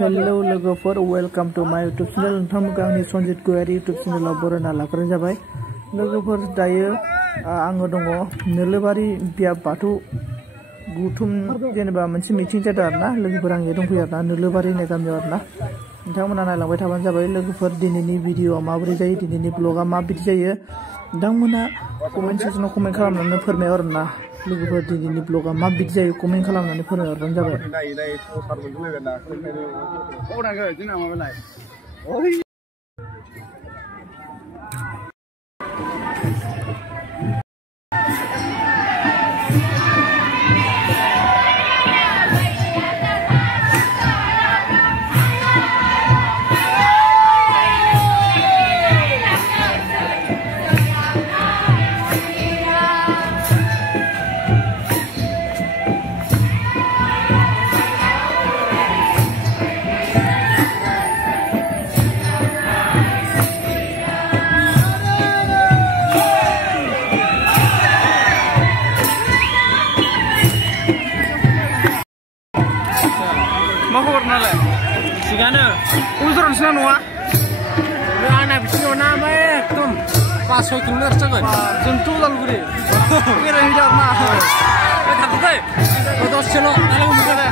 Hello लोगोफोर welcome to my YouTube channel नोंथांमोनखौ आंनि सनजित गयारि यूट्यूब चैनलाव बरायना लाग्रोनाय जाबाय लोगोफोर दायो आङो दङ नोलोबारि बियाब बाथौ गुथुम जेनेबा मोनसे मिटिं जादों आरोना लोगोफोर आं दंफैयो आरोना नोलोबारि होननाय गामियाव आरोना नोंथांमोना नायलांबाय थाबानो जाबाय लोगोफोर दिनैनि भिडिअआ माबोरै जायो दिनैनि ब्लगआ माबायदि जायो नोंथांमोना कमेन्ट सेक्सनाव कमेन्ट खालामनानै फोरमायहर आरोना लोगोफोर दिनैनि ब्लगआ माबायदि जायो कमेन्ट खालामनानै फोरमायहरबानो जाबाय मा खबर नालाय थिगानो उजरावसो नङा आंना बिथिङावना ओमफ्राय एकदम 5-6 किल'मिटार जागोन जोंथ' उदालगुरि बेरायहैदों आरोना थांथ'दै दसेल' नालाय मोनगोन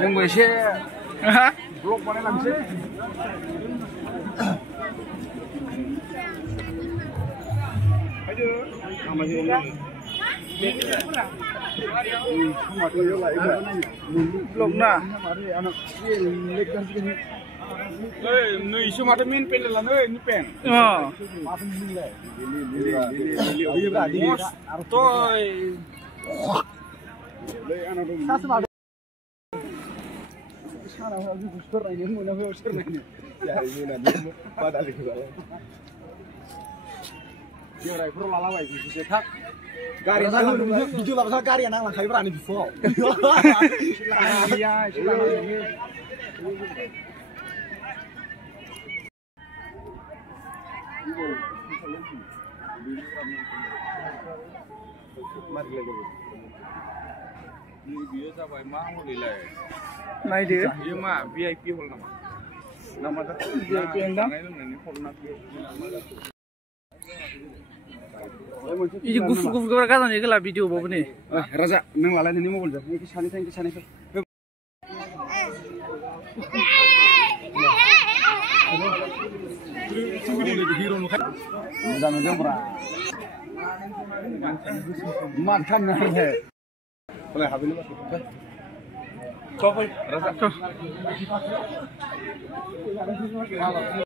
जोंबो एसे ब्लग बानायलांसै ब्लग ना नैसो माथो मेन पेन्डेलानो नि पेन गारिया नांलांखायोब्रा आंनि बिखुङाव बियो जाबाय मा हलैलाय नायदो बियो मा भिआइपि हल नामा नामा भिआइपि जानाय लोंनायनि हल ना इदि गुफुर गुफुर गाजानाय गला भिडिअ बाबो नै राजा नों लालाय नोंनि मबाइल जों इखि सानैफोर हिरो नुखाय मोजां नुदोंब्रा मा खालामनो आरो Boleh habis lu. Kau apa? Rasa.